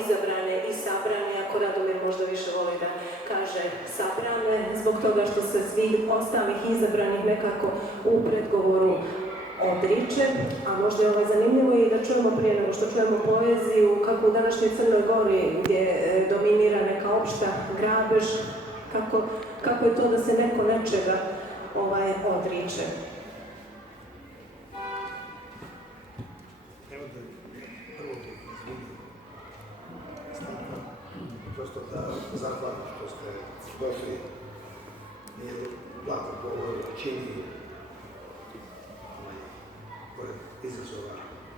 izabrane i sabrane, ako Radomir možda više voli da kaže sabrane, zbog toga što se svi ostalih izabranih nekako u predgovoru odriče, a možda je zanimljivo i da čujemo prije nego što čujemo poeziju, kako u današnjoj Crnoj Gori gdje dominira neka opšta grabež, kako je to da se neko nečega odriče. Evo da prvo izvinim Stanka, prosto da zahvalim što ste došli, nije lako po ovoj čini, pored izazova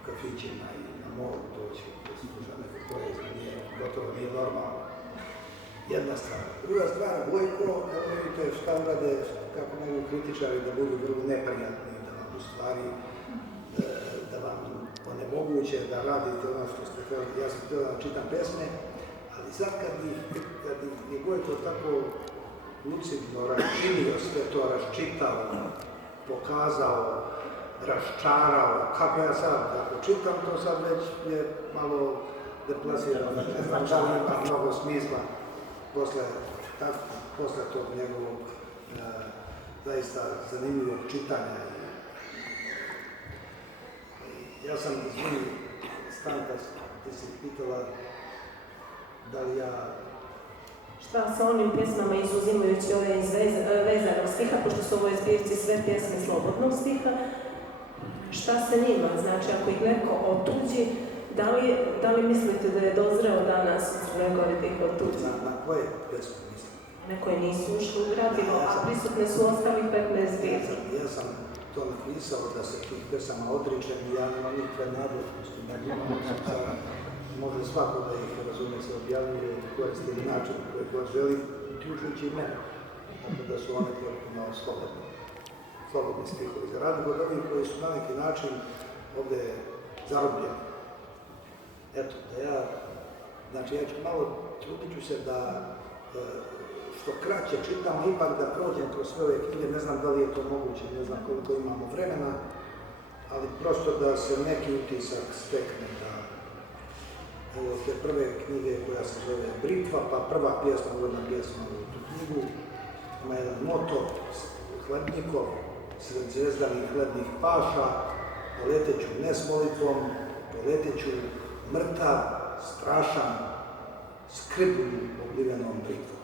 kafićima i na moru doći da se sluša neke poezije, gotovo nije normalno. Jedna stvar. Druga stvar, Vojko, evo vidite šta urade, kako mogu kritičari da budu vrlo neprijatni, da vam u stvari, da vam onemoguće da radite ono što ste htjeli. Ja sam htio da čitam pesme, ali sad kad je Vojko tako lucidno raščinio sve to, raščitao, pokazao, raščarao, kako ja sad, ako čitam to sad već je malo deplasirano, ne znam da li ima mnogo smisla posle tog njegovog zaista zanimljivog čitanja. Ja sam izvinim, Stanka, ti si pitala da li ja... Šta sa onim pjesmama izuzimajući ove iz vezanog stiha, pošto su u ovoj zbirci sve pjesme slobodnog stiha, šta se njima? Znači, ako ih neko otuđi, da li mislite da je dozreo danas u Crnoj Gori da ih otuđi? Na koje pjesme mislite? Na koje nisu ušli u gradivo, a prisutne su ostalih 15 zbirci. Ja sam to napisao da se tih pesama odričem i ja nemam nikakve nadležnosti. Može svako da ih razume se objavljuje i koristi način koji god želi, uključujući i mene. Tako da su one potpuno slobodni stihovi. Za razliku od ovih koji su na neki način ovdje zarobljeni. Eto, znači ja ću malo, trudit ću se da što kraće čitam, ipak da prođem kroz sve ove knjige, ne znam da li je to moguće, ne znam koliko imamo vremena, ali prosto da se neki utisak stekne da evo te prve knjige koja se zove Britva, pa prva pjesma, uvodna pjesma u tu knjigu, ima jedan moto, hlebnikov, sred zvezdanih hlebnih paša, poleteću ne s molitvom, poleteću mrtav, strašan, skribnim oblivenom britvom.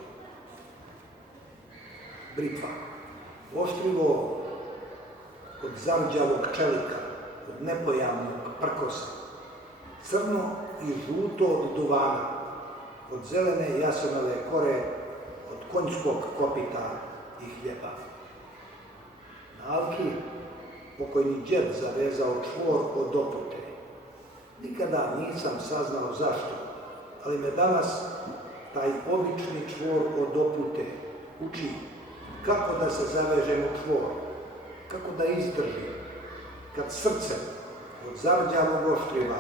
Britva. Oštrivo od zarđavog čelika, od nepojavnog prkosa. Crno i žuto od duvana, od zelene jasenove kore, od konjskog kopita i hljeba. Na Alki pokojni džed zavezao čvor od opute. Nikada nisam saznao zašto, ali me danas taj obični čvor od opute uči kako da se zavežem u čvor, kako da izdržim, kad srce od zarđavog oštriva,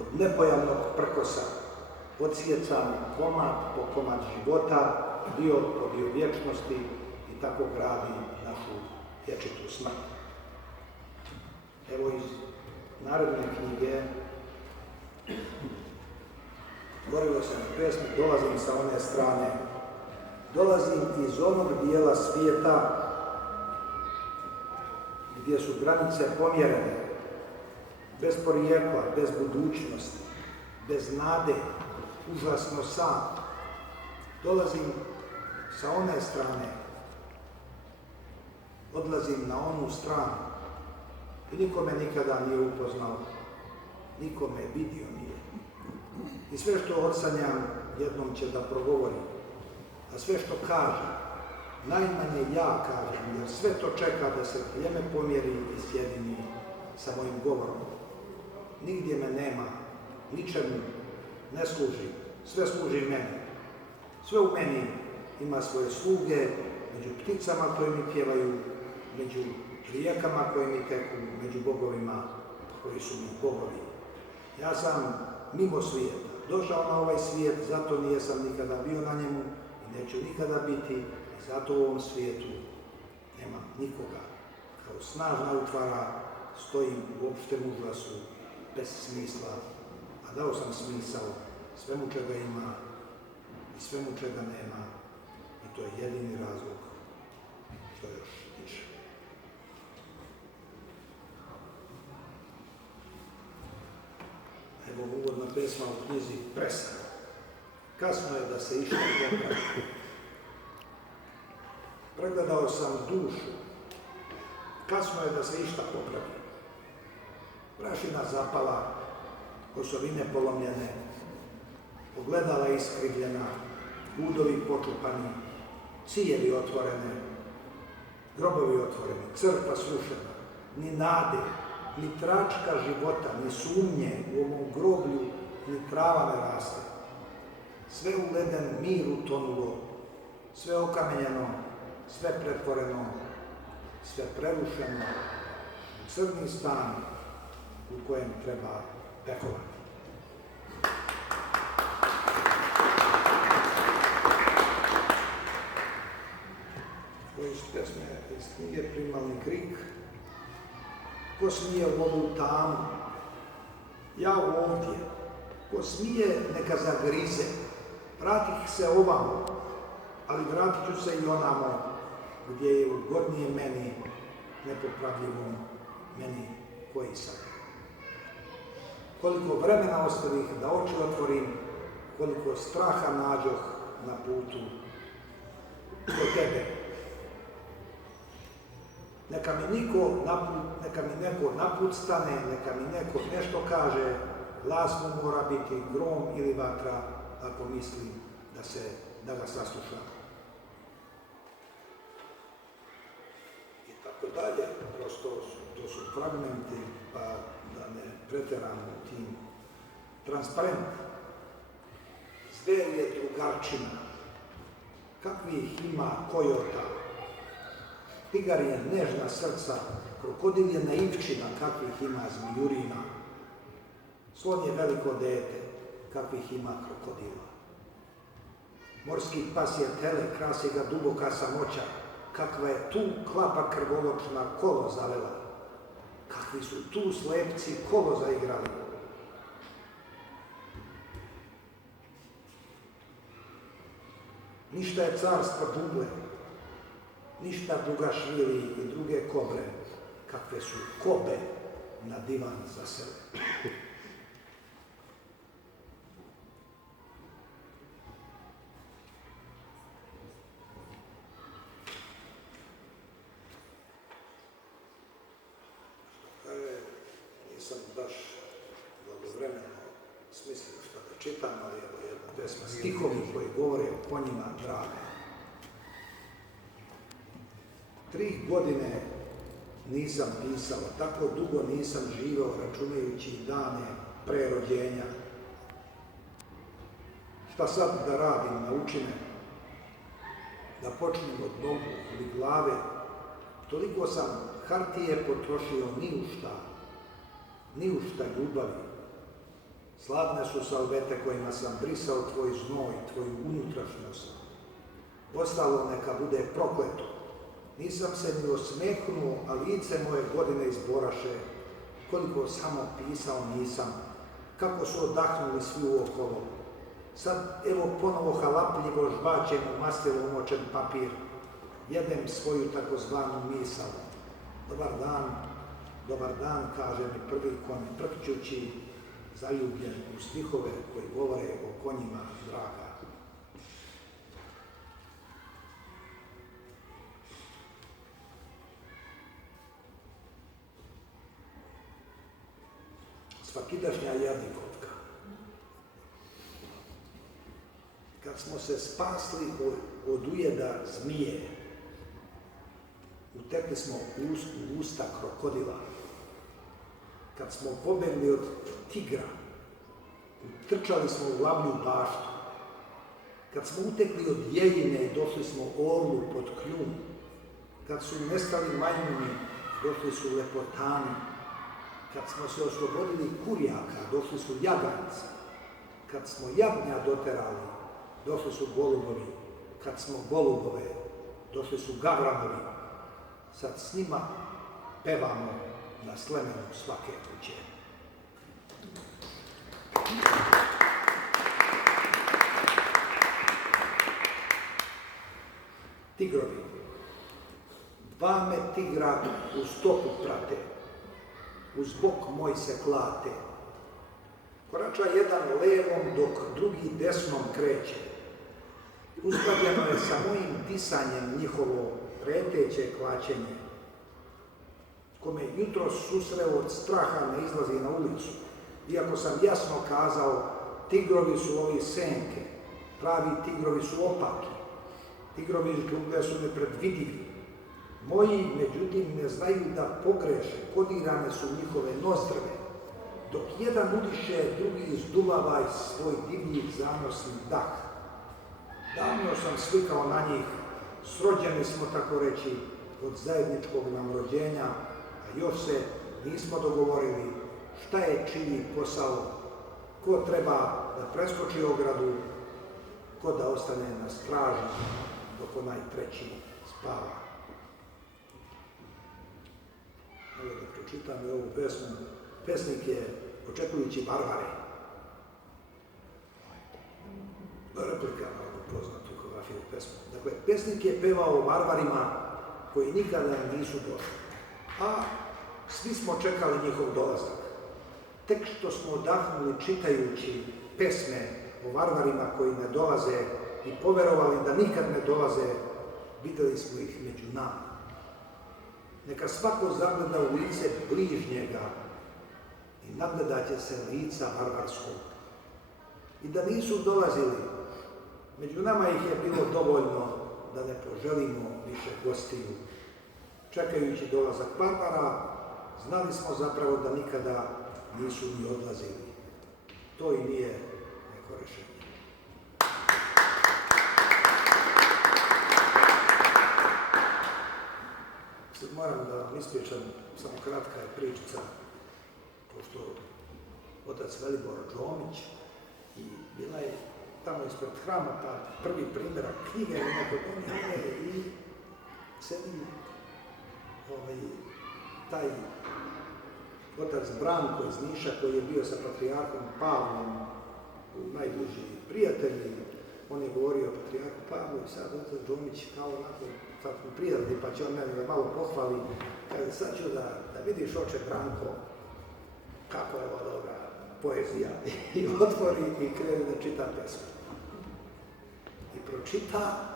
od nepojavnog prkosa, odsjecam komad po komad života, dio po dio vječnosti i tako gradi našu vječitu smrt. Evo iz narodne knjige govorilo se na pesmi, dolazim sa one strane, dolazim iz onog dijela svijeta gdje su granice pomjerene, bez porijekla, bez budućnosti, bez nade, užasno sam. Dolazim sa one strane, odlazim na onu stranu i niko me nikada nije upoznao, niko me vidio nije. I sve što odsanjam jednom će da progovorim, a sve što kažem, najmanje ja kažem, jer sve to čeka da se vrijeme pomjeri i sjedini sa mojim govorom. Nigdje me nema, ničemu ne služi, sve služi meni. Sve u meni ima svoje sluge, među pticama koje mi pjevaju, među rijekama koje mi teku, među bogovima koji su mi bogovi. Ja sam mimo svijeta, došao na ovaj svijet, zato nijesam nikada bio na njemu i neću nikada biti, i zato u ovom svijetu nema nikoga. Kao snažna utvara stojim u opštem užasu, bez smisla, a dao sam smisao svemu čega ima i svemu čega nema. I to je jedini razlog što još diše. Evo uvodna pesma u knjizi Presad. Kasno je da se išta popravi. Pregledao sam dušu. Kasno je da se išta popravi. Prašina zapala, kosovine polomljene, ogledala iskrivljena, udovi počupani, cijevi otvorene, grobovi otvoreni, crkva srušena, ni nade, ni tračka života, ni sumnje u ovom groblju, ni trava ne raste. Sve u leden mir utonulo, sve okamenjeno, sve pretvoreno, sve prerušeno, crni stan u kojem treba pekovati. Ovo iz pesme iz knjige Primalni krik. Ko smije u ovu tamu? Ja ovdje. Ko smije, neka zagrize. Vratih se ovamo, ali vratit ću se i onamo gdje je ugodnije meni, nepopravljivom meni koji sam. Koliko vremena ostavih da oči otvorim, koliko straha nađoh na putu do tebe. Neka mi neko naput stane, neka mi neko nešto kaže, glas mu mora biti grom ili vatra, ako mislim da ga sasluša. I tako dalje, prosto to su fragmenti, pa da ne preteramo tim. Transparent. Zver je drugarčina. Kakvih ima kojota. Tigar je nežna srca, krokodil je naivčina, kakvih ima zmijurina. Slon je veliko dete, kakvih ima krokodila. Morski pas je tele, krasi ga duboka samoća, kakva je tu klapa krvoločna kolo zalela. Kakvi su tu slepci kolo zaigrali. Ništa je carstvo džungle, ništa Dugašvili i druge kobre, kakve su kobe na divan za sebe. Nisam baš blagovremeno smislio što da čitam, ali evo jedna pesma, stihovi koji govore o konjima draga. 3 godine nisam pisao, tako dugo nisam živao računajući dane pre rođenja. Šta sad da radim, nauči me, da počnem od nogu ili glave. Toliko sam hartije potrošio ni u šta ljubavi. Slavne su salvete kojima sam brisao tvoj znoj, tvoju unutrašnjost. Ostalo neka bude prokleto. Nisam se ni osmehnuo, a lice moje godine izboraše. Koliko samo pisao nisam, kako su odahnuli svi uokolo. Sad evo ponovo halapljivo žvaćem u mastilo umočen papir. Jedem svoju takozvanu misao. Dobar dan, kaže mi prvi konj, trpćući, zaljubljen u stihove koji govore o konjima draga. Svakidašnja jadnikovka. Kad smo se spasli od ujeda zmije, utekli smo u usta krokodila. Kad smo pobegli od tigra, utrčali smo u lavlju baštu. Kad smo utekli od jejine i došli smo orlu pod kljun. Kad su nestali majmuni, došli su lepotani. Kad smo se oslobodili kurjaka, došli su jagranci. Kad smo jagnja doterali, došli su golubovi. Kad smo golubove, došli su gavranovi. Sad s njima pevamo na slemenu svake kuće. tigrovi. Dva me tigra u stopu prate, uz bok moj se klate. Korača jedan levom dok drugi desnom kreće. Uskladjeno je sa mojim disanjem njihovo preteće klaćenje. Kome jutro susreo od straha ne izlazi na ulicu, iako sam jasno kazao, tigrovi su ovi senke, pravi tigrovi su opaki, tigrovi iz džungle su nepredvidivi. Moji, međutim, ne znaju da pogreše, kodirane su njihove nozdrve. Dok jedan udiše, drugi izduvava svoj divlji zanosni dah. Davno sam slikao na njih, srođeni smo, tako reći, od zajedničkog nam rođenja, a još se nismo dogovorili šta je čiji posao, ko treba da preskoči ogradu, ko da ostane na straži dok onaj treći spava. Evo da pročitam ovu pesmu. Pesnik je Očekujući Varvare. Replika na ovu poznatu Horvafijevu pesmu. Dakle, pesnik je pevao o varvarima koji nikada nisu došli, a svi smo čekali njihov dolazak. Tek što smo odahnuli čitajući pesme o varvarima koji ne dolaze i poverovali da nikad ne dolaze, vidjeli smo ih među nama. Neka svako zagleda u lice bližnjega i nagledat će se lica varvarskog. I da nisu dolazili, među nama ih je bilo dovoljno da ne poželimo više gostiju. Čekajući dolazak varvara, znali smo zapravo da nikada nisu ni odlazili. To i nije neko rješenje. Sad moram da vam ispričam, samo kratka je pričica, pošto otac Velibor Džomić i bila je tamo ispred hrama, pa prvi primjerak knjige i neko donije i sedi taj otac Branko iz Niša koji je bio sa patrijarhom Pavlom najbliži prijatelji. On je govorio o patrijarhu Pavlu i sad otac Džomić kao onako prijatelji, pa će on meni da malo pohvali. Kaže, sad ću da vidiš oče Branko kako je ovo dobra poezija. I otvori i krene da čita pesmu. I pročita,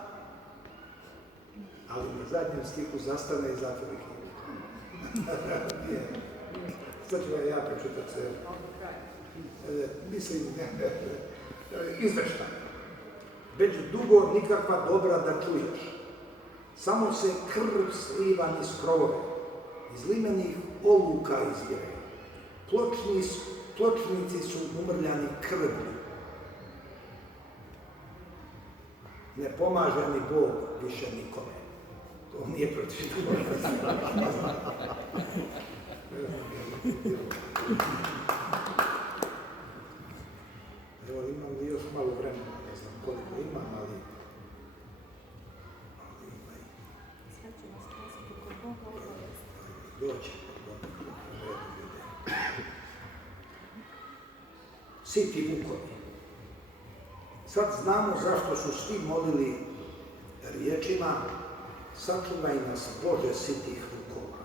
ali na zadnjem stihu zastane i zatvori knjigu. Sad ću ja pročitati sve. Mislim, izveštaj. Već dugo nikakva dobra da čuješ. Samo se krv sliva niz krovove, iz limenih oluka izvire. Pločnici su umrljani krvlju. Ne pomaže ni Bog više nikome. To nije pročitano. Evo, imam li još malo vremena, ne znam koliko imam, ali ima i... Sad ću vas kazati kako Bog obavesti. Doći. Siti vukovi. Sad znamo zašto su svi molili riječima sačuvaj nas Bože sitih vukova.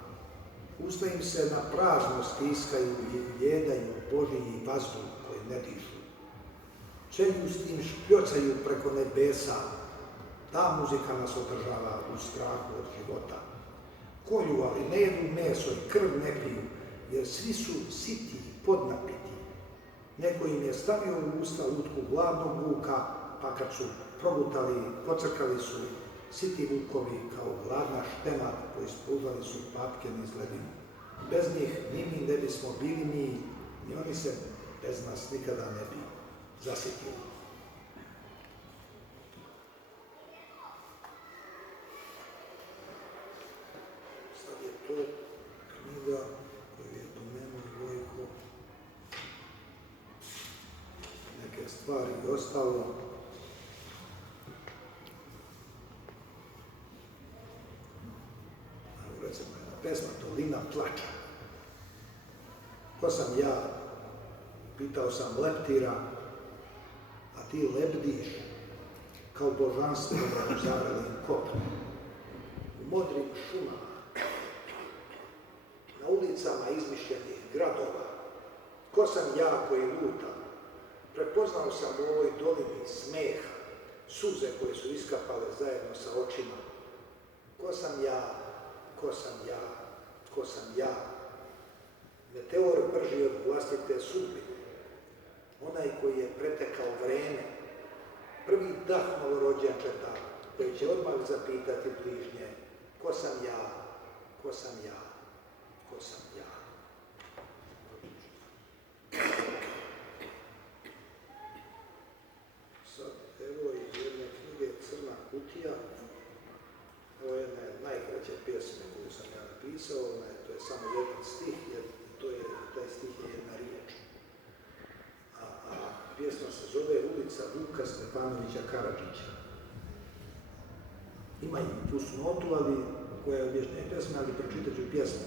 Usta im se na prazno stiskaju i jedaju Božiji vazduh koji ne dišu. Čeljust im špljocaju preko nebesa. Ta muzika nas održava u strahu od života. Kolju, ali ne jedu meso i krv ne piju, jer svi su siti i podnapiti. Neko im je stavio u usta lutku gladnog vuka, pa kad su progutali, pocrkali su siti vukovi kao gladna štena, koji spuzali su papke niz ledinu. Bez njih ni mi ne bismo bili mi, ni oni se bez nas nikada ne bi zasitili. Sad je to knjiga koju je pomenuo Vojko. Neke stvari i ostalo. Recimo jedna pesma Dolina plača. Ko sam ja? Pitao sam leptira, a ti lebdiš kao božanstvo u zagradnim kopnu. modrim šumama, na ulicama izmišljenih gradova. Ko sam ja koji lutam? Prepoznao sam u ovoj dolini smeha, suze koje su iskapale zajedno sa očima. Ko sam ja? Ko sam ja? Ko sam ja? Meteor brži od vlastite sudbine, onaj koji je pretekao vreme, prvi dah novorođenčeta koji će odmah zapitati bližnje, ko sam ja, ko sam ja, ko sam ja. Sad, evo iz jedne knjige Crna kutija, ovo je jedna najkraća pjesma koju sam ja napisao, to je samo jedan stih, jer taj stih je jedna riječ. A pjesma se zove Ulica Vuka Stefanovića Karadžića. Ima i fusnotu, ali koja je objašnjenje pjesme, ali pročitat ću pjesmu.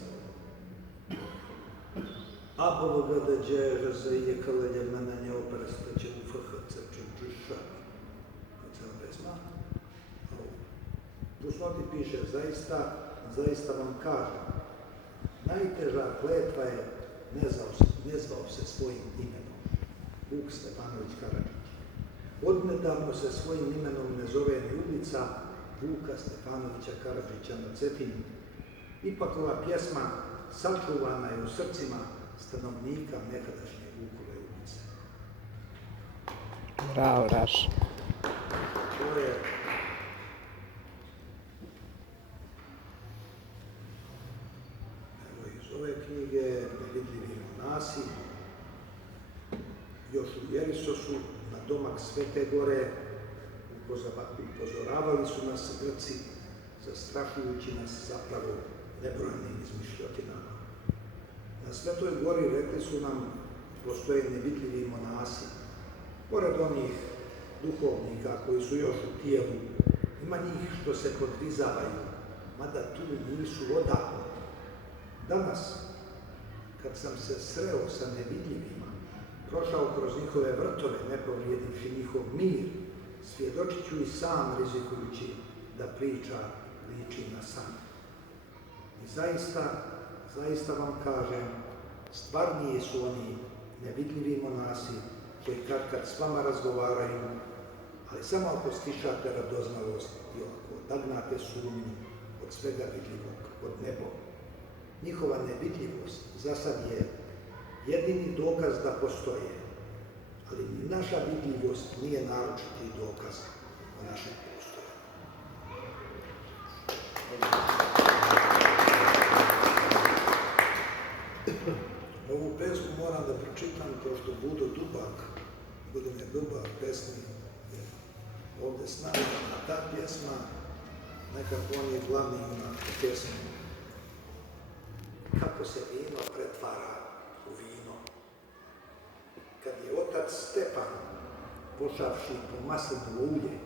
Abovoga da džeža za je kaleljem na nje oprsta će u frhaca čučuša. Cijela pjesma. U fusnoti piše, zaista vam kažem, najteža kletva je ne zvao se svojim imenom. Vuk Stefanović Karadžić. Odnedavno se svojim imenom ne zove ni ulica Vuka Stefanovića Karadžića na Cetinju. Ipak ova pjesma sačuvana je u srcima stanovnika nekadašnje Vukove ulice. Bravo, Raš. To je ove knjige Nevidljivi monasi, još u Jerisosu, na domak Svete Gore, upozoravali su nas Grci, zastrašujući nas zapravo nebrojanim izmišljotinama. Na Svetoj Gori rekli su nam, postoje nevidljivi monasi. Pored onih duhovnika koji su još u tijelu, ima njih što se podvizavaju, mada tu nisu odavno. Danas, kad sam se sreo sa nevidljivima, prošao kroz njihove vrtove, ne povrijedivši njihov mir, svjedočit ću i sam rizikujući da priča liči na san. I zaista vam kažem, stvarniji su oni nevidljivi monasi koji kad s vama razgovaraju, ali samo ako stišate radoznalost i ako odagnate sumnju od svega vidljivog, od nebo. Njihova nevidljivost za sad je jedini dokaz da postoje, ali ni naša vidljivost nije naročiti dokaz o našem postojanju. Ovu pesmu moram da pročitam kao što Budo Dubak, pesnik, je ovdje s nama, a ta pjesma, nekako on je glavni junak pjesme. Kako se vino pretvara u vino. Kad je otac Stepan, pošavši po maslinovo ulje,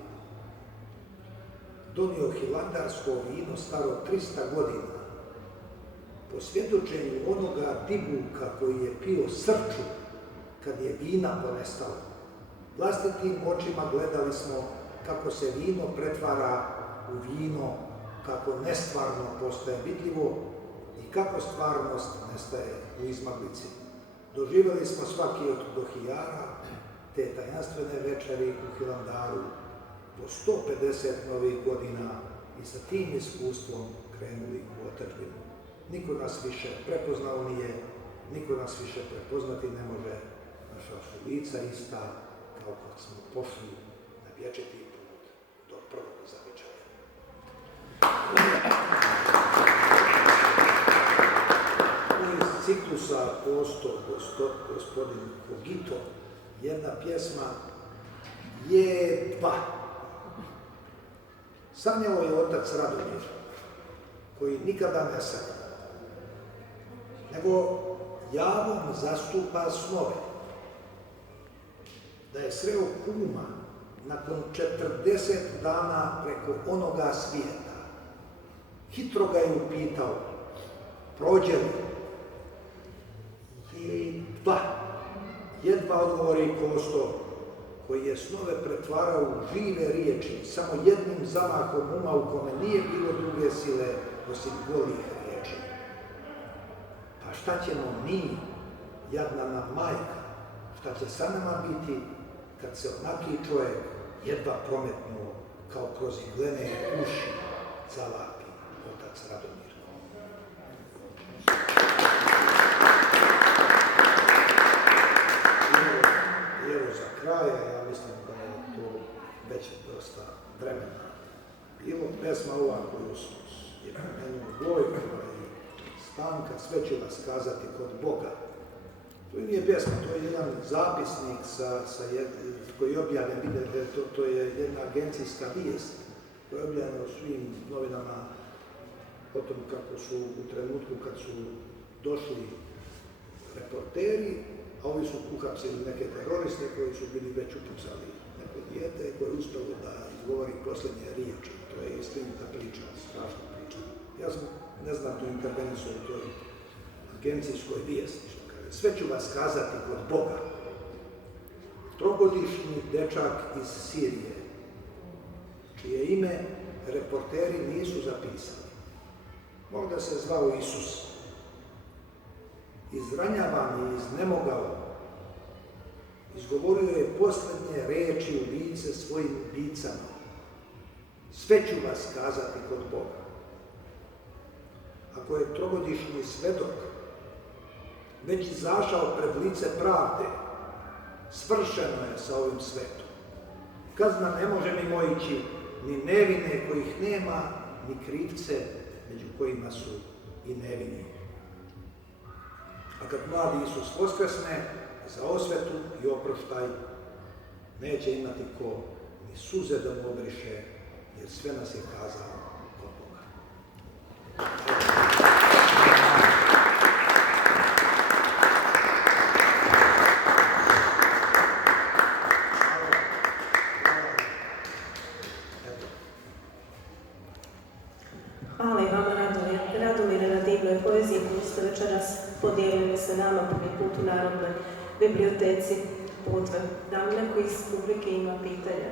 donio hilandarsko vino staro 300 godina, po svjedočenju onoga dibuka koji je pio srču kad je vina ponestalo. Vlastitim očima gledali smo kako se vino pretvara u vino, kako nestvarno postaje vidljivo i kako stvarnost nestaje u izmaglici. Doživjeli smo svaki od dohijara, te tajanstvene večeri u Hilandaru, po 150 novih godina i sa tim iskustvom krenuli u otadžbinu. Niko nas više prepoznao nije, niko nas više prepoznati ne može, naša su lica ista kao kad smo pošli na vječiti put do prvog zavičaja. Iz ciklusa Posto, gospodin Kogito, jedna pjesma Jedva. Sanjao je otac Radomir, koji nikada ne sanja, nego javom zastupa snove. Da je sreo kuma nakon 40 dana preko onoga svijeta. Hitro ga je upitao, prođe li? Jedva odgovori Kosto, koji je snove pretvarao u žive riječi, samo jednim zamahom uma u kome nije bilo druge sile osim golih riječi. Pa šta ćemo mi, jadna nam majka, šta će sa nama biti kad se onaki čovjek jedva prometnuo kao kroz iglene uši zalapi otac Radomir. I evo za kraja, ja mislim da je to već dosta vremena bilo. Pesma ova koju je pomenuo Gojko i Stanka, sve ću vas kazati kod Boga. To nije pjesma, to je jedan zapisnik koji je objavljen, vidite, to je jedna agencijska vijest koja je objavljena u svim novinama o tom kako su u trenutku kad su došli reporteri, a ovi su uhapsili neke teroriste koji su bili već upucali neko dijete koje je uspjelo da izgovori posljednje riječi. To je istinita priča, strašna priča. Ja sam, ne znam, tu intervenciju u toj agencijskoj vijesti. Sve ću vas kazati kod Boga. Trogodišnji dečak iz Sirije, čije ime reporteri nisu zapisali. Možda se zvao Isus. Izranjavan i iznemogao, izgovorio je posljednje riječi u lice svojim ubicama. Sve ću vas kazati kod Boga. Ako je trogodišnji svedok već izašao pred lice pravde, svršeno je sa ovim svetom. Kazna ne može mimoići ni nevine kojih nema, ni krivce među kojima su i nevini. A kad mladi Isus voskresne za osvetu i oproštaj, neće imati ko ni suze da mu obriše, jer sve nas je kazao kod Boga. Hvala i vama, Radomire, na divnoj poeziji koju ste večeras podijelili sa nama prvi put u Narodnoj biblioteci Budve. Da li neko iz publike ima pitanja?